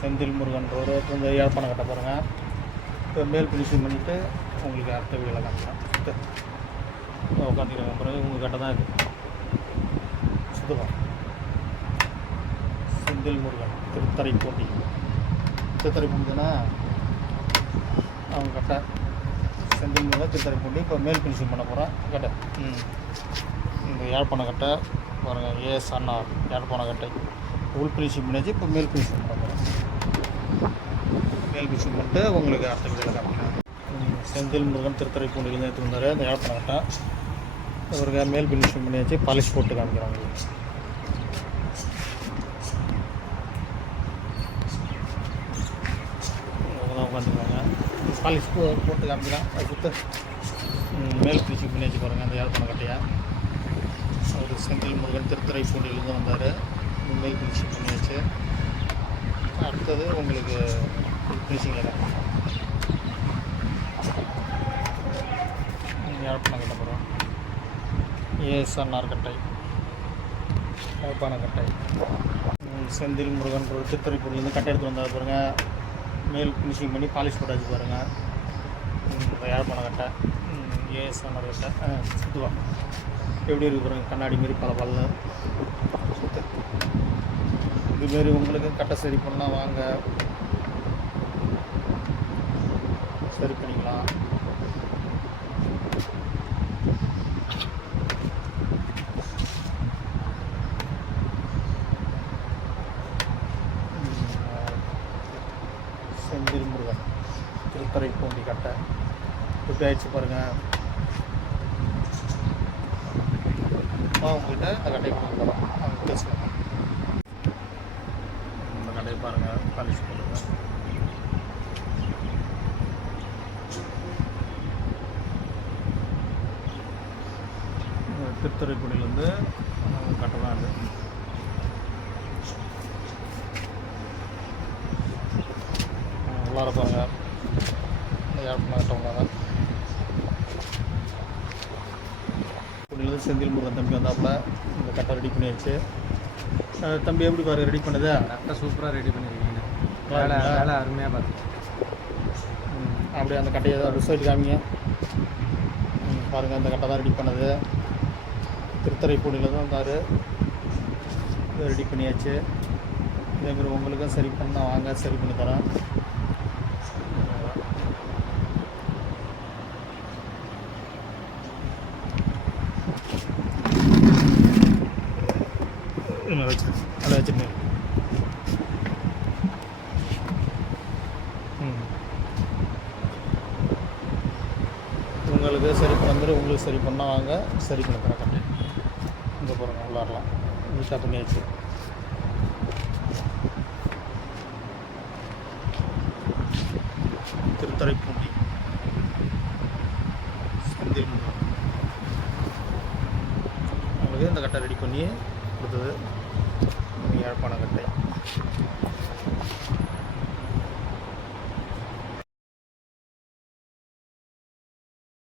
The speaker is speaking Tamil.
செந்தில் முருகன்றவர் இந்த யாழ்ப்பாணம் கட்ட பாருங்கள். இப்போ மேல் ஃபினிஷிங் பண்ணிவிட்டு உங்களுக்கு அடுத்த வீடியோவில் காமிக்கலாம். உட்காந்துக்கிற பிறகு உங்கள் கட்ட தான் இருக்குது. சுத்தமாக செந்தில் முருகன் திருத்துறைப்பூண்டி தானே அவங்க கட்ட. செந்தில் முருகன் திருத்துறைப்பூண்டி. இப்போ மேல் ஃபினிஷிங் பண்ண போகிறேன் கட்டை. இந்த யாழ்ப்பாணம் கட்டை பாருங்கள். ASNR யாழ்ப்பாணம் கட்டை உள் ஃபினிஷிங் பண்ணியாச்சு. இப்போ மேல் ஃபினிஷிங் பண்ண போகிறேன். மேல் ஃபினிஷிங் பண்ணிட்டு உங்களுக்கு அடுத்த வீடியோவில் காமிக்கிறேன். செந்தில் முருகன் திருத்துறைப்பூண்டிலேருந்து எடுத்து வந்தார் அந்த யாழ்ப்பாணம் கட்டை. இவருக்கு மேல் ஃபினிஷிங் பண்ணியாச்சு. பாலிஷ் போட்டு காமிக்கிறாங்க. உட்காந்துருக்காங்க. பாலிஷ் போட்டு காமிக்கிறான். அது சுத்த மேல் ஃபினிஷிங் பண்ணியாச்சு பாருங்கள் அந்த யாழ்ப்பாணம் கட்டையை. அவர் செந்தில் முருகன் திருத்துறைப்பூண்டிலேருந்து வந்தார். மேல் ஃபினிஷிங் பண்ணியாச்சு. அடுத்தது உங்களுக்கு ஃபினிஷிங்கில் தான் யாழ்ப்பாணம் கட்ட போகிறோம். ASNR கட்டை யாழ்ப்பாணம் கட்டை. செந்தில் முருகன் திருத்துறைப்பூண்டிலேருந்து கட்டை எடுத்து வந்தால் பாருங்கள். மேல் ஃபினிஷிங் பண்ணி பாலிஷ் போட்டாச்சு பாருங்கள். யாழ்ப்பாணம் கட்டை ASNR கட்டை. சுற்றுவா எப்படி இருக்கு பாருங்கள். கண்ணாடி மாரி பல சுற்று. இதுமாரி உங்களுக்கு கட்டை சரி பண்ணால் வாங்க, சரி பண்ணிக்கலாம். செந்தில் முருகன் திருத்துறைப்பூண்டி கட்டை எப்படி ஆயிடுச்சு பாருங்கள். உங்கள்கிட்ட அந்த கட்டை கொடுக்குறோம். அவங்க பேசுவாங்க. அந்த கட்டையை பாருங்கள். பாலிஷ் பண்ணுங்கள். திருத்துறைப்பூண்டிலேருந்து கட்டை தான் அது. உள்ளார பாருங்கள். யாழ்ப்பாணம் கட்ட உள்ளார செந்தில் முருகன் தம்பி வந்தாப்புல இந்த கட்டை ரெடி பண்ணியாச்சு. தம்பி எப்படி பாரு ரெடி பண்ணதா? கரெக்டாக சூப்பராக ரெடி பண்ணியிருக்கீங்க. வேலை அருமையாக பார்த்து. அப்படியே அந்த கட்டையை தான் ரிசல்ட் காமிங்க. பாருங்கள் அந்த கட்டை தான் ரெடி பண்ணது. திருத்துறைப்பூண்டியில் தான் வந்தார். ரெடி பண்ணியாச்சு. இதேமாரி உங்களுக்கும் சரி பண்ணால் வாங்க, சரி பண்ணி தரேன். அதை வச்சுட்டு உங்களுக்கு சரி பண்ண உங்களுக்கு சரி பண்ணால் வாங்க, சரி பண்ணி தரேன். கட்டி இங்கே போகிறோங்க. உள்ளாரலாம் நீட்டாக பண்ணியாச்சு. திருத்துறைப்பூண்டி செந்தில் முருகன் உங்களுக்கு இந்த கட்டை ரெடி பண்ணி கொடுத்தது யாழ்ப்பாணம் கட்டை.